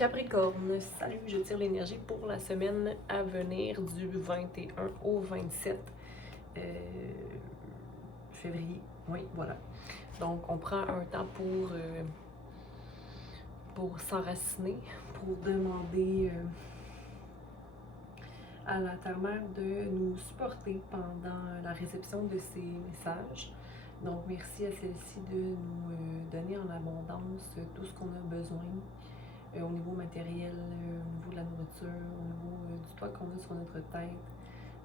Capricorne, salut, je tire l'énergie pour la semaine à venir du 21 au 27 février. Oui, voilà. Donc, on prend un temps pour s'enraciner, pour demander à la Terre-Mère de nous supporter pendant la réception de ces messages. Donc, merci à celle-ci de nous donner en abondance tout ce qu'on a besoin. Au niveau matériel, au niveau de la nourriture, au niveau du toit qu'on a sur notre tête.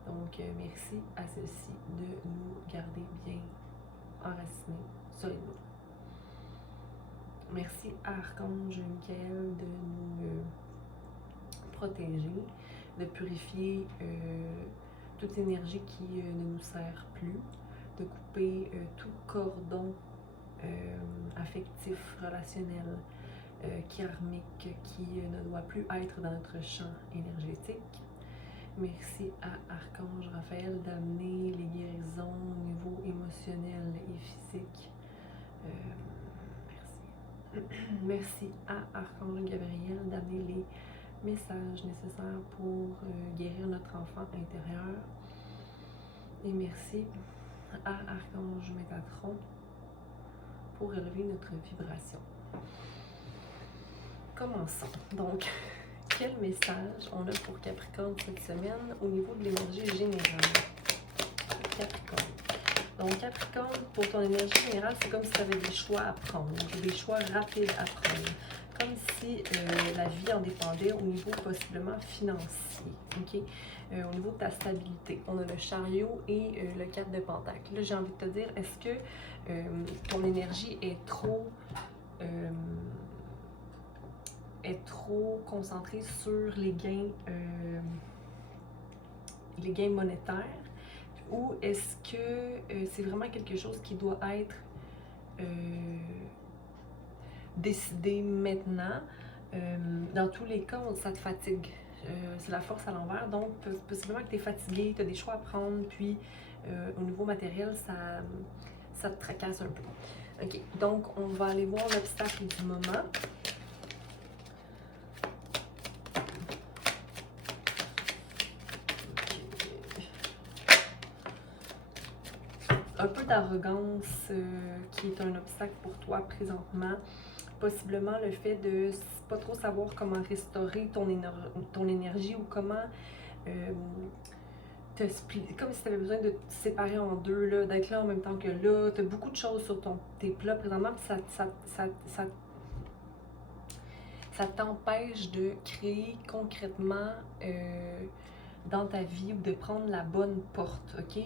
Donc, merci à celle-ci de nous garder bien enracinés, solides. Merci à Archange Michael de nous protéger, de purifier toute énergie qui ne nous sert plus, de couper tout cordon affectif, relationnel, karmique qui ne doit plus être dans notre champ énergétique. Merci à Archange Raphaël d'amener les guérisons au niveau émotionnel et physique. Merci. Merci à Archange Gabriel d'amener les messages nécessaires pour guérir notre enfant intérieur. Et merci à Archange Métatron pour élever notre vibration. Commençons. Donc, quel message on a pour Capricorne cette semaine au niveau de l'énergie générale? Capricorne. Donc, Capricorne, pour ton énergie générale, c'est comme si tu avais des choix à prendre, des choix rapides à prendre. Comme si la vie en dépendait au niveau possiblement financier. Okay? Au niveau de ta stabilité. On a le chariot et le 4 de pentacle. Là, j'ai envie de te dire, est-ce que ton énergie est trop concentré sur les gains monétaires, ou est-ce que c'est vraiment quelque chose qui doit être décidé maintenant? Dans tous les cas, ça te fatigue. C'est la force à l'envers, donc possiblement que tu es fatigué, tu as des choix à prendre, puis au niveau matériel, ça te tracasse un peu. Ok, donc on va aller voir l'obstacle du moment. Un peu d'arrogance qui est un obstacle pour toi présentement. Possiblement le fait de pas trop savoir comment restaurer ton énergie ou comment comme si tu avais besoin de te séparer en deux, d'être là en même temps que là. Tu as beaucoup de choses sur tes plats présentement, puis ça t'empêche de créer concrètement dans ta vie ou de prendre la bonne porte, ok?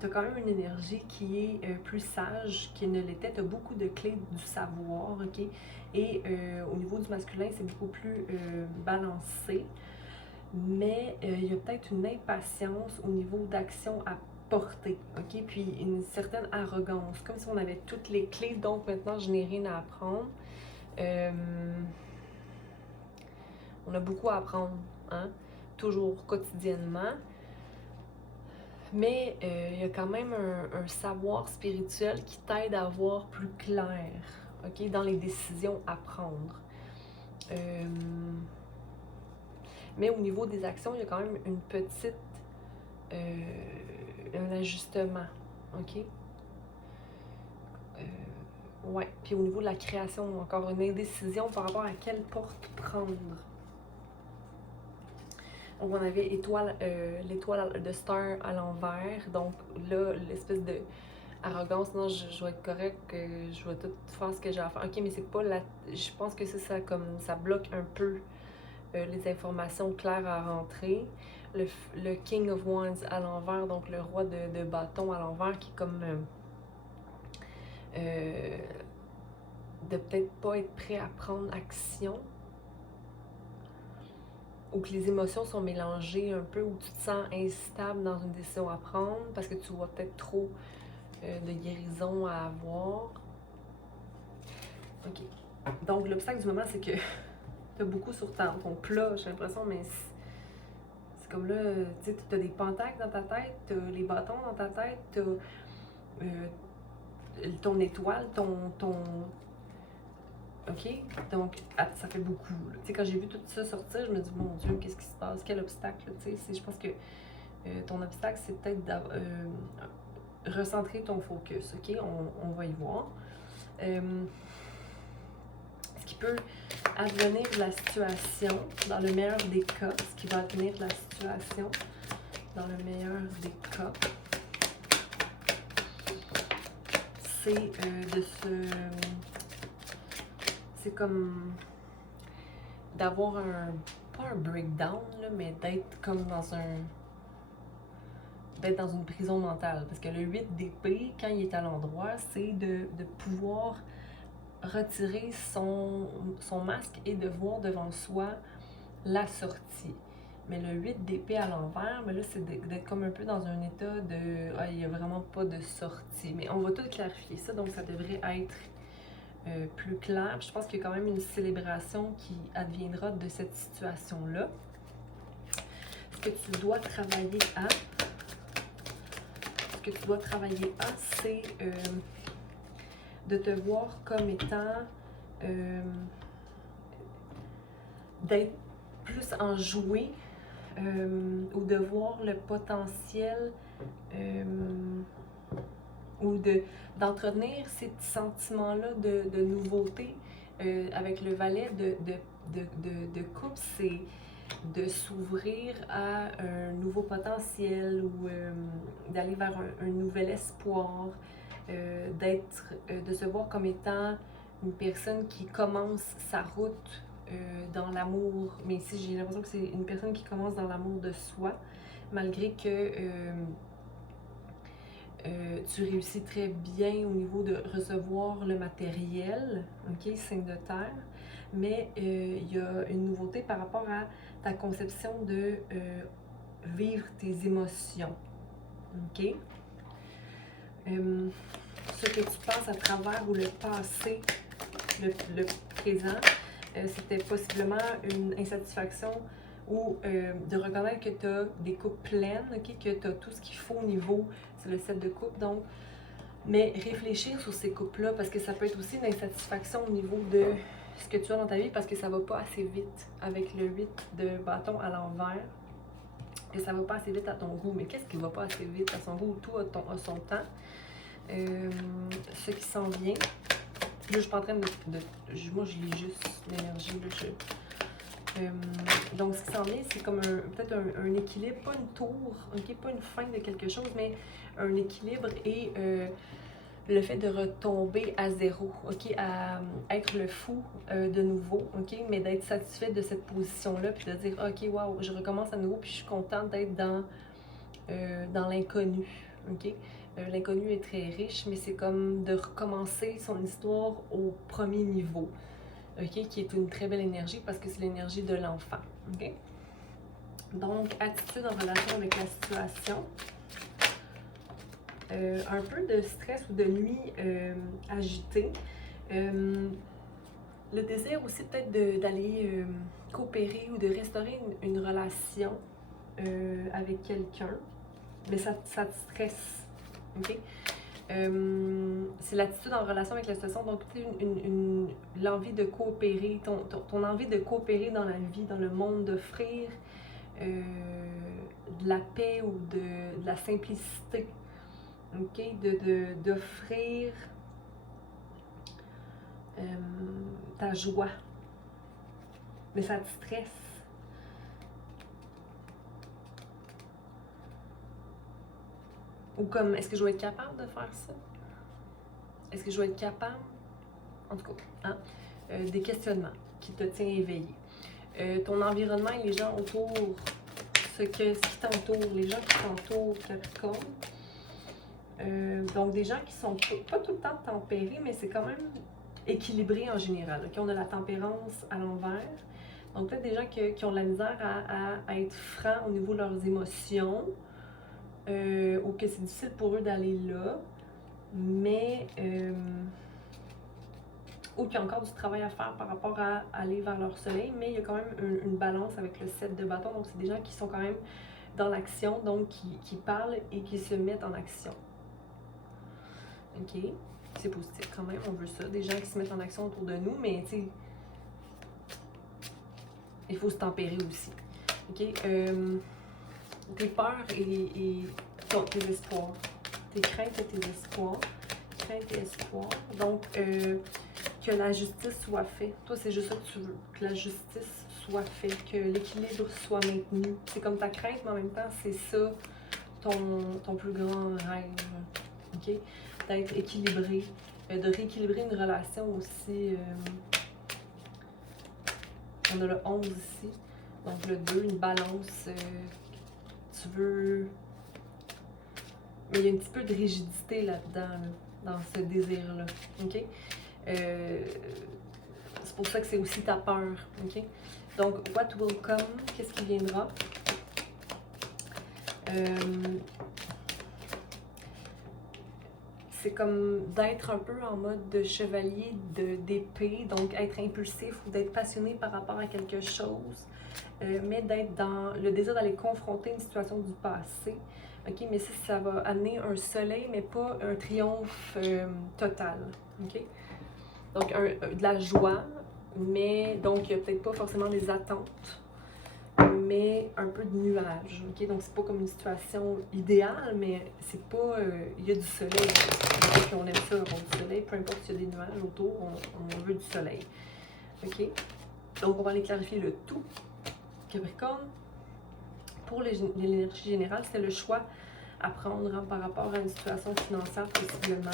Tu as quand même une énergie qui est plus sage qu'il ne l'était. Tu as beaucoup de clés du savoir, ok? Et au niveau du masculin, c'est beaucoup plus balancé. Mais il y a peut-être une impatience au niveau d'action à porter, ok? Puis une certaine arrogance, comme si on avait toutes les clés, donc maintenant je n'ai rien à apprendre. On a beaucoup à apprendre, hein? Toujours quotidiennement. Mais il y a quand même un savoir spirituel qui t'aide à voir plus clair, ok? Dans les décisions à prendre. Mais au niveau des actions, il y a quand même une petite un ajustement, ok? Ouais, puis au niveau de la création, encore une indécision par rapport à quelle porte prendre. Donc on avait l'étoile de Star à l'envers, donc là, l'espèce de arrogance, non, je vais être correct, je vais tout faire ce que j'ai à faire. Ok, mais c'est pas je pense que ça comme ça bloque un peu les informations claires à rentrer. Le King of Wands à l'envers, donc le roi de bâton à l'envers, qui est comme de peut-être pas être prêt à prendre action, ou que les émotions sont mélangées un peu, ou tu te sens instable dans une décision à prendre parce que tu vois peut-être trop de guérison à avoir. Ok. Donc l'obstacle du moment, c'est que tu as beaucoup sur ton plat, j'ai l'impression, mais c'est comme là, tu sais, tu as des pentacles dans ta tête, tu as les bâtons dans ta tête, tu as ton étoile, OK? Donc, ça fait beaucoup. Tu sais, quand j'ai vu tout ça sortir, je me dis, mon Dieu, qu'est-ce qui se passe? Quel obstacle? Tu sais, je pense que ton obstacle, c'est peut-être recentrer ton focus. OK? On va y voir. Ce qui peut advenir de la situation, dans le meilleur des cas, ce qui va advenir de la situation, dans le meilleur des cas, c'est de se... C'est comme d'avoir pas un breakdown, là, mais d'être comme d'être dans une prison mentale. Parce que le 8 d'épée, quand il est à l'endroit, c'est de pouvoir retirer son masque et de voir devant soi la sortie. Mais le 8 d'épée à l'envers, mais là, c'est d'être comme un peu dans un état de « Ah, il n'y a vraiment pas de sortie ». Mais on va tout clarifier ça, donc ça devrait être plus clair. Je pense qu'il y a quand même une célébration qui adviendra de cette situation-là. Ce que tu dois travailler à, c'est de te voir comme étant d'être plus enjoué ou de voir le potentiel ou d'entretenir ces petits sentiments-là de nouveauté. Avec le valet de coupe, c'est de s'ouvrir à un nouveau potentiel ou d'aller vers un nouvel espoir, de se voir comme étant une personne qui commence sa route dans l'amour. Mais ici, j'ai l'impression que c'est une personne qui commence dans l'amour de soi, malgré que tu réussis très bien au niveau de recevoir le matériel, ok, signe de terre, mais il y a une nouveauté par rapport à ta conception de vivre tes émotions, ok? Ce que tu passes à travers ou le passé, le présent, c'était possiblement une insatisfaction ou de reconnaître que tu as des coupes pleines, okay? Que tu as tout ce qu'il faut au niveau, c'est le 7 de coupe, donc, mais réfléchir sur ces coupes-là, parce que ça peut être aussi une insatisfaction au niveau de ce que tu as dans ta vie, parce que ça va pas assez vite avec le 8 de bâton à l'envers, et ça va pas assez vite à ton goût. Mais qu'est-ce qui va pas assez vite à son goût? Tout a son temps. Ce qui s'en vient, là, je suis pas en train moi, je lis juste l'énergie, là, donc, ce qui s'en vient, c'est comme peut-être un équilibre, pas une tour, okay? Pas une fin de quelque chose, mais un équilibre et le fait de retomber à zéro, ok? À être le fou de nouveau, ok? Mais d'être satisfait de cette position-là, puis de dire, ok, wow, je recommence à nouveau, puis je suis contente d'être dans l'inconnu, ok? L'inconnu est très riche, mais c'est comme de recommencer son histoire au premier niveau. Okay, qui est une très belle énergie parce que c'est l'énergie de l'enfant. Okay? Donc, attitude en relation avec la situation. Un peu de stress ou de nuit agitée. Le désir aussi peut-être d'aller coopérer ou de restaurer une relation avec quelqu'un. Mais ça te stresse. Okay? C'est l'attitude en relation avec la situation, donc l'envie de coopérer, ton envie de coopérer dans la vie, dans le monde, d'offrir de la paix ou de la simplicité, ok, d'offrir ta joie, mais ça te stresse. Ou comme, est-ce que je vais être capable de faire ça? Est-ce que je vais être capable? En tout cas, hein? Des questionnements qui te tiennent éveillé. Ton environnement et les gens autour, ce qui t'entoure, les gens qui t'entourent, Capricorne. Donc, des gens qui sont pas tout le temps tempérés, mais c'est quand même équilibré en général. Okay? On a la tempérance à l'envers. Donc, peut-être des gens qui ont de la misère à être francs au niveau de leurs émotions. Ou que c'est difficile pour eux d'aller là, mais ou qu'il y a encore du travail à faire par rapport à aller vers leur soleil, mais il y a quand même une balance avec le 7 de bâton, donc c'est des gens qui sont quand même dans l'action, donc qui parlent et qui se mettent en action. Ok. C'est positif quand même, on veut ça. Des gens qui se mettent en action autour de nous, mais tu sais, il faut se tempérer aussi. OK? Tes peurs et tes espoirs. Tes craintes et tes espoirs. Craintes et espoirs. Donc, que la justice soit faite. Toi, c'est juste ça que tu veux. Que la justice soit faite. Que l'équilibre soit maintenu. C'est comme ta crainte, mais en même temps, c'est ça ton plus grand rêve. OK? D'être équilibré. De rééquilibrer une relation aussi. On a le 11 ici. Donc, le 2, une balance. Tu veux... Mais il y a un petit peu de rigidité là-dedans, dans ce désir-là. OK? C'est pour ça que c'est aussi ta peur. OK? Donc, what will come? Qu'est-ce qui viendra? C'est comme d'être un peu en mode de chevalier d'épée, donc être impulsif ou d'être passionné par rapport à quelque chose, mais d'être dans le désir d'aller confronter une situation du passé. OK, mais ça va amener un soleil, mais pas un triomphe total. OK? Donc, de la joie, mais donc il n'y a peut-être pas forcément des attentes, mais un peu de nuages. OK? Donc, c'est pas comme une situation idéale, mais c'est pas... il y a du soleil. Donc, on aime ça, avoir du soleil. Peu importe s'il y a des nuages autour, on veut du soleil. OK? Donc, on va aller clarifier le tout. Capricorne, pour l'énergie générale, c'est le choix à prendre par rapport à une situation financière possiblement.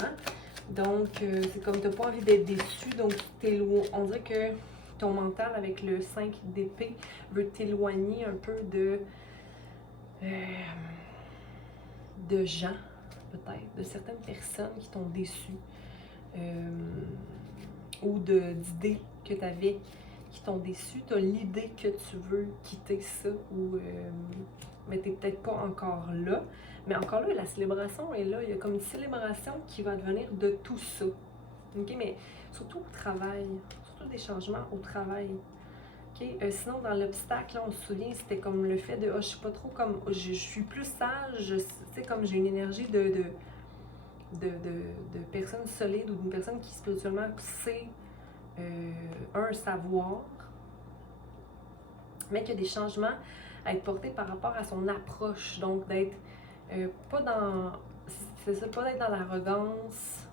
Donc, c'est comme tu n'as pas envie d'être déçu, donc on dirait que ton mental avec le 5 d'épée veut t'éloigner un peu de gens, peut-être, de certaines personnes qui t'ont déçu, ou d'idées que tu avais qui t'ont déçu. Tu as l'idée que tu veux quitter ça, mais tu n'es peut-être pas encore là. Mais encore là, la célébration est là. Il y a comme une célébration qui va devenir de tout ça. OK? Mais surtout au travail. Surtout des changements au travail. OK? Sinon, dans l'obstacle, on se souvient, c'était comme le fait de je suis pas trop comme. Je suis plus sage. Tu sais, comme j'ai une énergie de personne solide ou d'une personne qui spirituellement sait un savoir, mais qu'il y a des changements à être portés par rapport à son approche. Donc, d'être pas dans... C'est ça, pas d'être dans l'arrogance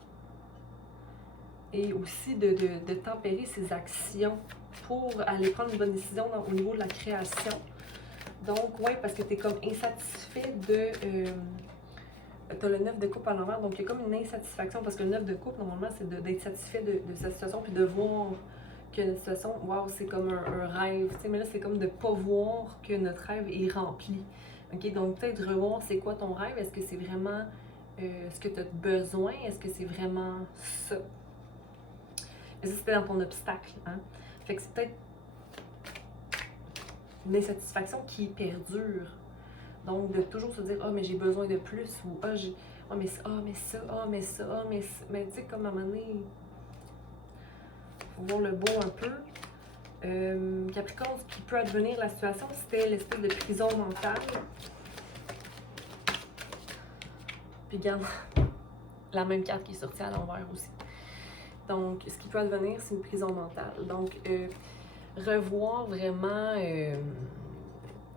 et aussi de tempérer ses actions pour aller prendre une bonne décision au niveau de la création. Donc, ouais, parce que tu es comme insatisfait de... tu as le 9 de coupe à l'envers, donc il y a comme une insatisfaction, parce que le 9 de coupe, normalement, c'est d'être satisfait de sa situation, puis de voir que notre situation, wow, c'est comme un rêve, tu sais, mais là, c'est comme de ne pas voir que notre rêve est rempli. OK? Donc, peut-être revoir c'est quoi ton rêve, est-ce que c'est vraiment ce que tu as besoin, est-ce que c'est vraiment ça? Mais ça, c'était dans ton obstacle, hein? Fait que c'est peut-être une insatisfaction qui perdure. Donc, de toujours se dire, ah, mais j'ai besoin de plus, ou ah, j'ai. Ah, mais ça, mais ça, mais tu sais, comme à un moment donné, faut voir le beau un peu. Capricorne, ce qui peut advenir la situation, c'était l'espèce de prison mentale. Puis, regarde, la même carte qui est sortie à l'envers aussi. Donc, ce qui peut advenir, c'est une prison mentale. Donc, revoir vraiment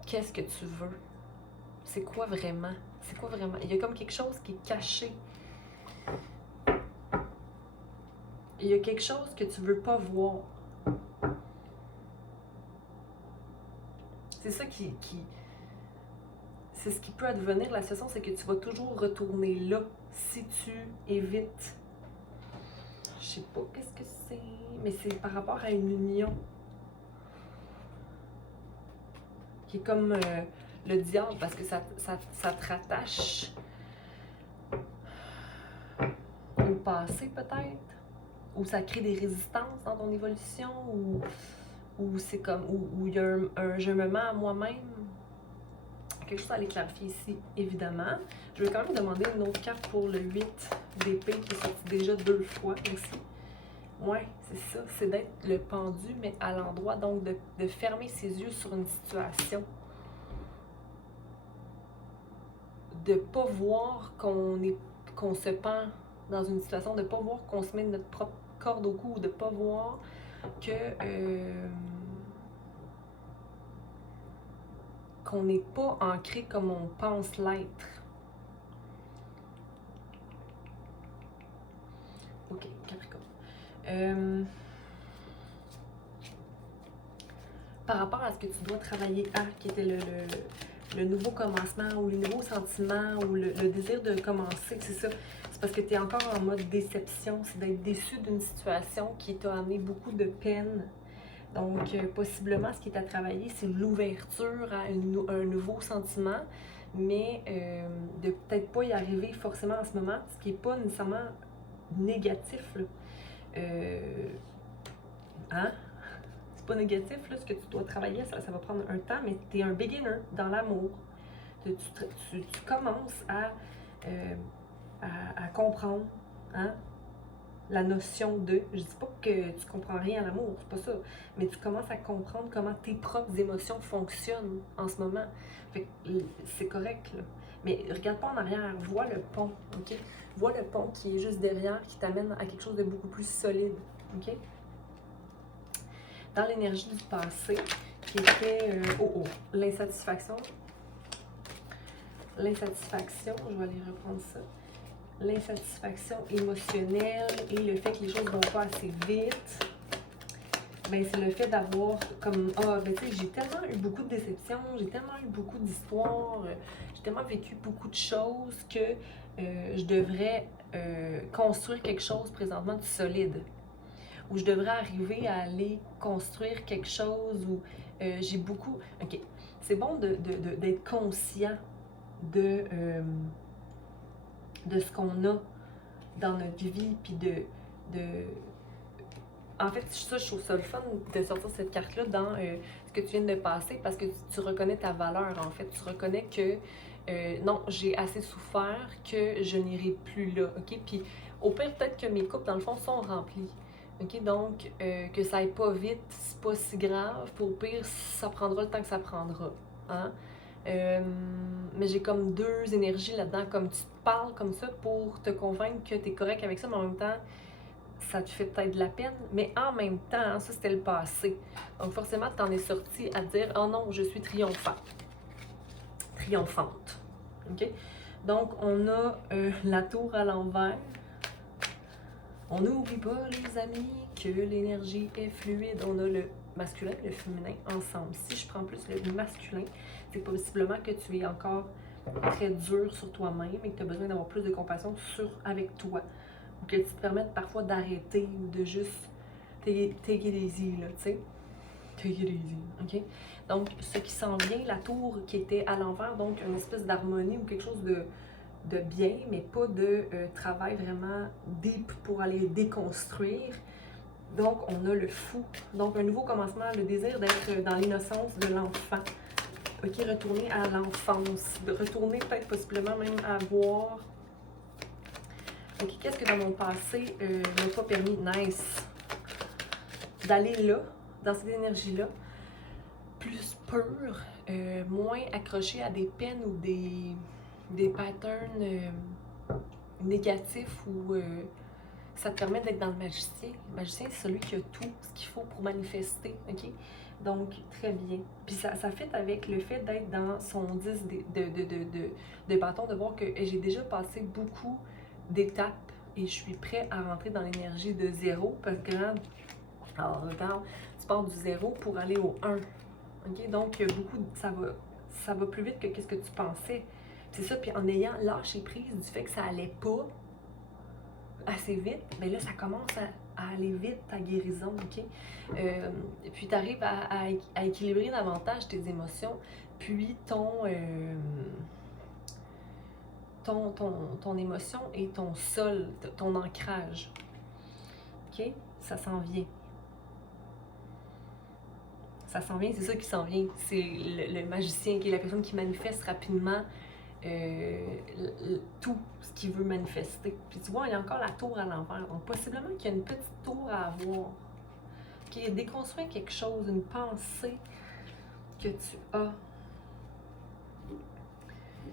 qu'est-ce que tu veux. C'est quoi vraiment? C'est quoi vraiment? Il y a comme quelque chose qui est caché. Il y a quelque chose que tu veux pas voir. C'est ça c'est ce qui peut advenir la situation, c'est que tu vas toujours retourner là si tu évites. Je sais pas qu'est-ce que c'est, mais c'est par rapport à une union. Qui est comme le diable, parce que ça te rattache au passé peut-être, ou ça crée des résistances dans ton évolution, ou c'est comme, où il y a un je me mets à moi-même. Quelque chose à aller clarifier ici, évidemment. Je vais quand même demander une autre carte pour le 8 d'épée qui est sorti déjà 2 fois aussi. Ouais, c'est ça, c'est d'être le pendu, mais à l'endroit, donc de fermer ses yeux sur une situation. De pas voir qu'on se pend dans une situation, de ne pas voir qu'on se met notre propre corde au cou, ou de ne pas voir que qu'on n'est pas ancré comme on pense l'être. Ok, Capricorne. Par rapport à ce que tu dois travailler à, qui était le nouveau commencement ou le nouveau sentiment ou le désir de commencer, c'est ça. C'est parce que tu es encore en mode déception, c'est d'être déçu d'une situation qui t'a amené beaucoup de peine. Donc, possiblement, ce qui est à travailler, c'est l'ouverture à un nouveau sentiment, mais de peut-être pas y arriver forcément en ce moment, ce qui n'est pas nécessairement négatif, là. Hein? C'est pas négatif, là, ce que tu dois travailler, ça va prendre un temps, mais tu es un beginner dans l'amour. Tu commences à comprendre, hein, la notion de... Je dis pas que tu comprends rien à l'amour, c'est pas ça, mais tu commences à comprendre comment tes propres émotions fonctionnent en ce moment. Fait que c'est correct, là. Mais regarde pas en arrière, vois le pont, OK? Vois le pont qui est juste derrière, qui t'amène à quelque chose de beaucoup plus solide, OK? Dans l'énergie du passé, qui était l'insatisfaction. L'insatisfaction, je vais aller reprendre ça. L'insatisfaction émotionnelle et le fait que les choses ne vont pas assez vite. Ben, c'est le fait d'avoir comme, ben tu sais, j'ai tellement eu beaucoup de déceptions, j'ai tellement eu beaucoup d'histoires, j'ai tellement vécu beaucoup de choses que je devrais construire quelque chose présentement de solide. Où je devrais arriver à aller construire quelque chose où j'ai beaucoup... OK, c'est bon d'être conscient de ce qu'on a dans notre vie, puis En fait, ça, je trouve ça le fun de sortir cette carte-là dans ce que tu viens de passer, parce que tu reconnais ta valeur, en fait. Tu reconnais que non, j'ai assez souffert, que je n'irai plus là, OK? Puis au pire, peut-être que mes coupes, dans le fond, sont remplies. OK? Donc, que ça aille pas vite, c'est pas si grave. Puis au pire, ça prendra le temps que ça prendra. Hein? Mais j'ai comme deux énergies là-dedans. Comme tu te parles comme ça pour te convaincre que tu es correct avec ça, mais en même temps, ça te fait peut-être de la peine. Mais en même temps, hein, ça c'était le passé. Donc forcément, tu en es sorti à dire « Oh non, je suis triomphante. » Triomphante. OK? Donc, on a la tour à l'envers. On n'oublie pas, les amis, que l'énergie est fluide. On a le masculin et le féminin ensemble. Si je prends plus le masculin, c'est possiblement que tu es encore très dur sur toi-même et que tu as besoin d'avoir plus de compassion avec toi. Ou que tu te permettes parfois d'arrêter ou de juste take it easy, là, tu sais. Take it easy, OK? Donc, ce qui s'en vient, la tour qui était à l'envers, donc une espèce d'harmonie ou quelque chose de bien, mais pas de travail vraiment deep pour aller déconstruire. Donc, on a le fou. Donc, un nouveau commencement, le désir d'être dans l'innocence de l'enfant. OK, retourner à l'enfance. De retourner peut-être possiblement même à voir... OK, qu'est-ce que dans mon passé m'a pas permis, nice, d'aller là, dans cette énergie-là, plus pure, moins accrochée à des peines ou des patterns négatifs où ça te permet d'être dans le magicien. Le magicien, c'est celui qui a tout ce qu'il faut pour manifester, OK? Donc, très bien. Puis ça fit avec le fait d'être dans son 10 de bâton, de voir que j'ai déjà passé beaucoup d'étapes et je suis prêt à rentrer dans l'énergie de 0 parce que, alors regarde, tu pars du 0 pour aller au 1. OK? Donc, beaucoup, ça va plus vite que qu'est-ce que tu pensais. C'est ça, puis en ayant lâché prise du fait que ça allait pas assez vite, bien là, ça commence à aller vite, ta guérison, OK? Puis tu arrives à équilibrer davantage tes émotions, puis ton émotion et ton sol, ton ancrage. OK? Ça s'en vient. Ça s'en vient, c'est ça qui s'en vient. C'est le magicien qui est la personne qui manifeste rapidement tout ce qu'il veut manifester. Puis tu vois, il y a encore la tour à l'envers. Donc possiblement qu'il y a une petite tour à avoir. Qui est déconstruire quelque chose, une pensée que tu as.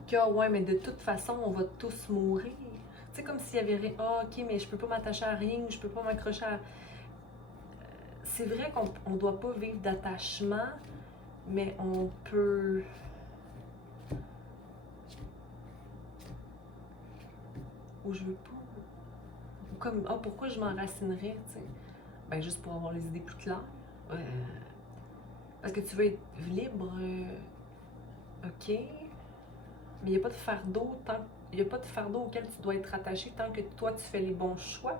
Que, ouais, mais de toute façon, on va tous mourir. Tu sais, comme s'il y avait rien. Ah, ok, mais je peux pas m'attacher à rien, je peux pas m'accrocher à. C'est vrai qu'on ne doit pas vivre d'attachement, mais on peut. Ou je veux pas. Ou comme, ah, pourquoi je m'enracinerais, tu sais? Ben, juste pour avoir les idées plus claires. Parce que tu veux être libre, ok. Mais il n'y a pas de fardeau il n'y a pas de fardeau auquel tu dois être attaché tant que toi tu fais les bons choix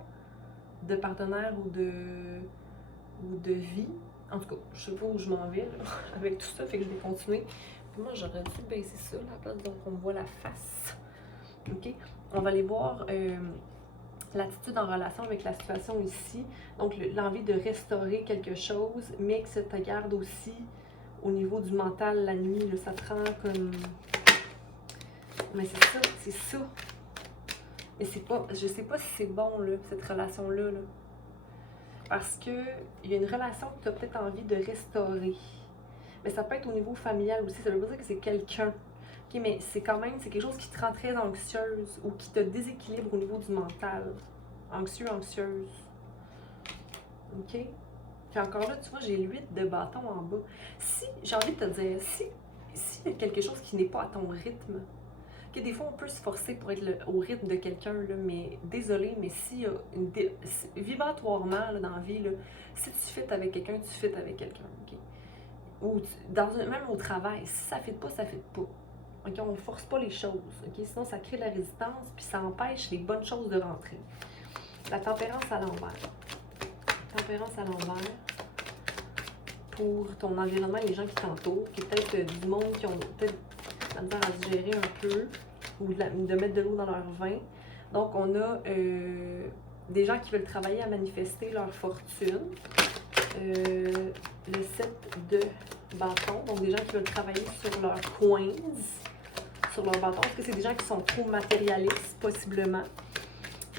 de partenaire ou de vie. En tout cas, je sais pas où je m'en vais là, avec tout ça, fait que je vais continuer. Puis moi, j'aurais dû baisser ça, la place donc on voit la face. Ok? On va aller voir l'attitude en relation avec la situation ici. Donc, l'envie de restaurer quelque chose, mais que ça te garde aussi au niveau du mental la nuit. Là, ça te rend comme... Mais c'est ça, c'est ça. Mais c'est pas... Je sais pas si c'est bon, là, cette relation-là. Là. Parce que il y a une relation que tu as peut-être envie de restaurer. Mais ça peut être au niveau familial aussi. Ça veut pas dire que c'est quelqu'un. Okay, mais c'est quand même, c'est quelque chose qui te rend très anxieuse ou qui te déséquilibre au niveau du mental. Anxieux, anxieuse. OK? Puis encore là, tu vois, j'ai le 8 de bâton en bas. Si, j'ai envie de te dire, si y a quelque chose qui n'est pas à ton rythme, que des fois on peut se forcer pour être au rythme de quelqu'un, mais désolé, mais s'il y a vibratoirement là, dans la vie, là, si tu fites avec quelqu'un, tu fites avec quelqu'un. OK? Ou même au travail, si ça ne fit pas, ça ne fit pas. OK? On ne force pas les choses. OK? Sinon, ça crée de la résistance, puis ça empêche les bonnes choses de rentrer. La tempérance à l'envers. Tempérance à l'envers pour ton environnement et les gens qui t'entourent, qui est peut-être du monde qui ont peut-être la misère à se gérer un peu ou de mettre de l'eau dans leur vin. Donc, on a des gens qui veulent travailler à manifester leur fortune. Le 7 de bâton, donc des gens qui veulent travailler sur leurs coins, sur leur bâton. Est-ce que c'est des gens qui sont trop matérialistes, possiblement?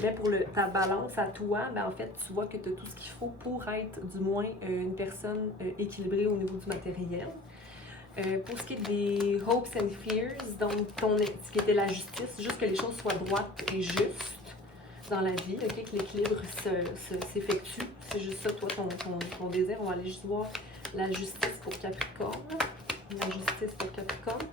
Mais pour ta balance à toi, ben en fait, tu vois que tu as tout ce qu'il faut pour être du moins une personne équilibrée au niveau du matériel. Pour ce qui est des hopes and fears, donc ce qui était la justice, juste que les choses soient droites et justes dans la vie, okay, que l'équilibre s'effectue. C'est juste ça, toi, ton désir. On va aller juste voir la justice pour Capricorne. La justice pour Capricorne.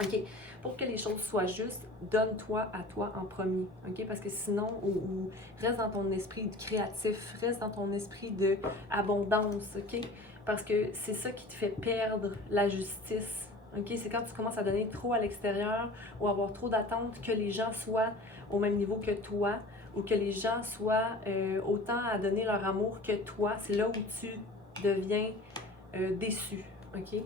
OK. Pour que les choses soient justes, donne-toi à toi en premier, OK? Parce que sinon, ou reste dans ton esprit créatif, reste dans ton esprit d'abondance, OK? Parce que c'est ça qui te fait perdre la justice, OK? C'est quand tu commences à donner trop à l'extérieur ou avoir trop d'attentes que les gens soient au même niveau que toi ou que les gens soient autant à donner leur amour que toi. C'est là où tu deviens déçu, OK?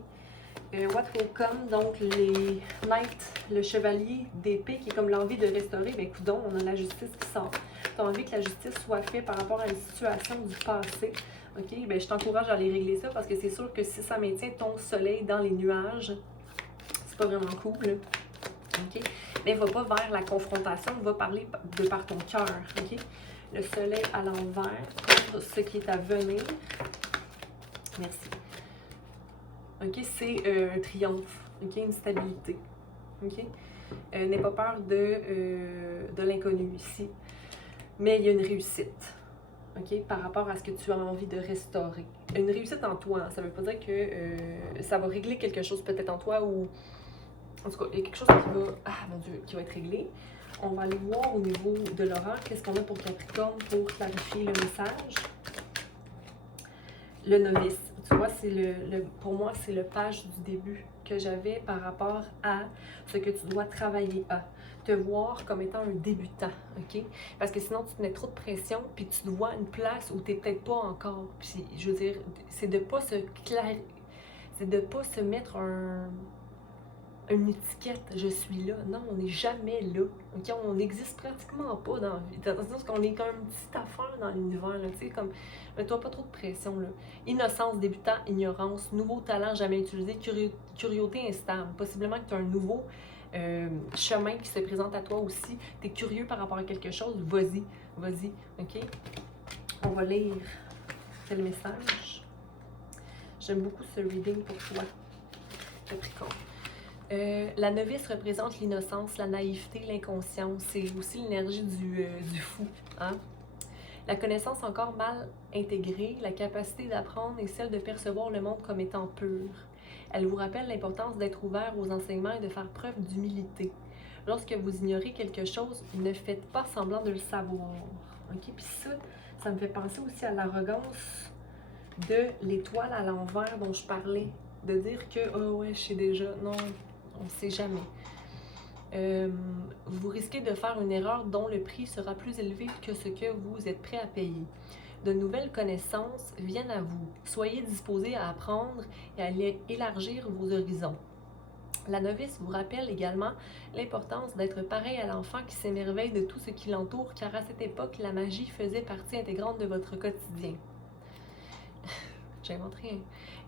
What will come, donc les knights, le chevalier d'épée qui est comme l'envie de restaurer, ben coudonc, on a la justice qui sort. Tu as envie que la justice soit faite par rapport à une situation du passé. OK? Ben je t'encourage à aller régler ça parce que c'est sûr que si ça maintient ton soleil dans les nuages, c'est pas vraiment cool. OK? Mais va pas vers la confrontation, va parler de par ton cœur. OK? Le soleil à l'envers contre ce qui est à venir. Merci. OK, c'est un triomphe, OK, une stabilité, OK? N'aie pas peur de l'inconnu ici, mais il y a une réussite, OK, par rapport à ce que tu as envie de restaurer. Une réussite en toi, ça ne veut pas dire que ça va régler quelque chose peut-être en toi ou, en tout cas, il y a quelque chose qui va être réglé. On va aller voir au niveau de l'horreur, qu'est-ce qu'on a pour Capricorne pour clarifier le message. Le novice. Tu vois, pour moi, c'est le page du début que j'avais par rapport à ce que tu dois travailler à. Te voir comme étant un débutant, OK? Parce que sinon, tu te mets trop de pression, puis tu te vois une place où tu n'es peut-être pas encore. Puis, je veux dire, c'est de pas se mettre une étiquette, je suis là. Non, on n'est jamais là. Okay? On n'existe pratiquement pas dans la vie. Dans le sens qu'on est comme une petite affaire dans l'univers, tu sais, comme, mets-toi pas trop de pression, là. Innocence, débutant, ignorance, nouveau talent jamais utilisé, curiosité instable. Possiblement que tu as un nouveau chemin qui se présente à toi aussi. Tu es curieux par rapport à quelque chose, vas-y, OK? On va lire quel message. J'aime beaucoup ce reading pour toi, Capricorne. La novice représente l'innocence, la naïveté, l'inconscience. C'est aussi l'énergie du fou. Hein? La connaissance encore mal intégrée, la capacité d'apprendre et celle de percevoir le monde comme étant pur. Elle vous rappelle l'importance d'être ouvert aux enseignements et de faire preuve d'humilité. Lorsque vous ignorez quelque chose, ne faites pas semblant de le savoir. OK? Puis ça me fait penser aussi à l'arrogance de l'étoile à l'envers dont je parlais. De dire que, oh ouais, je sais déjà. Non, on ne sait jamais. Vous risquez de faire une erreur dont le prix sera plus élevé que ce que vous êtes prêt à payer. De nouvelles connaissances viennent à vous. Soyez disposés à apprendre et à élargir vos horizons. La novice vous rappelle également l'importance d'être pareil à l'enfant qui s'émerveille de tout ce qui l'entoure, car à cette époque, la magie faisait partie intégrante de votre quotidien. J'invente rien.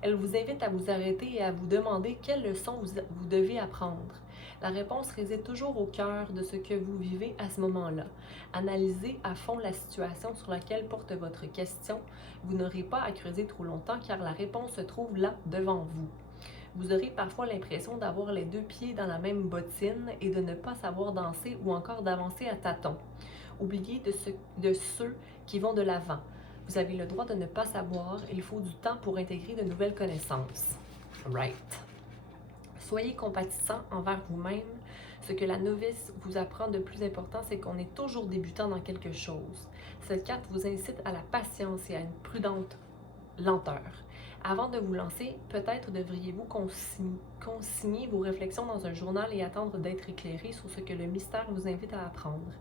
Elle vous invite à vous arrêter et à vous demander quelles leçons vous devez apprendre. La réponse réside toujours au cœur de ce que vous vivez à ce moment-là. Analysez à fond la situation sur laquelle porte votre question. Vous n'aurez pas à creuser trop longtemps car la réponse se trouve là devant vous. Vous aurez parfois l'impression d'avoir les deux pieds dans la même bottine et de ne pas savoir danser ou encore d'avancer à tâtons. Oubliez de ceux qui vont de l'avant. Vous avez le droit de ne pas savoir, il faut du temps pour intégrer de nouvelles connaissances. Right. Soyez compatissant envers vous-même. Ce que la novice vous apprend de plus important, c'est qu'on est toujours débutant dans quelque chose. Cette carte vous incite à la patience et à une prudente lenteur. Avant de vous lancer, peut-être devriez-vous consigner vos réflexions dans un journal et attendre d'être éclairé sur ce que le mystère vous invite à apprendre.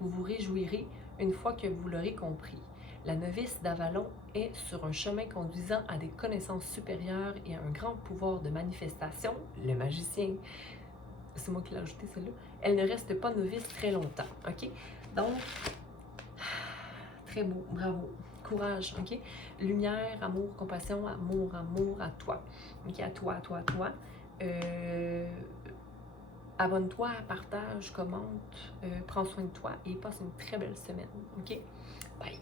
Vous vous réjouirez une fois que vous l'aurez compris. La novice d'Avalon est sur un chemin conduisant à des connaissances supérieures et à un grand pouvoir de manifestation, le magicien. C'est moi qui l'ai ajouté celle-là. Elle ne reste pas novice très longtemps, ok? Donc, très beau, bravo. Courage, ok? Lumière, amour, compassion, amour à toi. Ok, à toi. Abonne-toi, partage, commente, prends soin de toi et passe une très belle semaine, ok? Bye!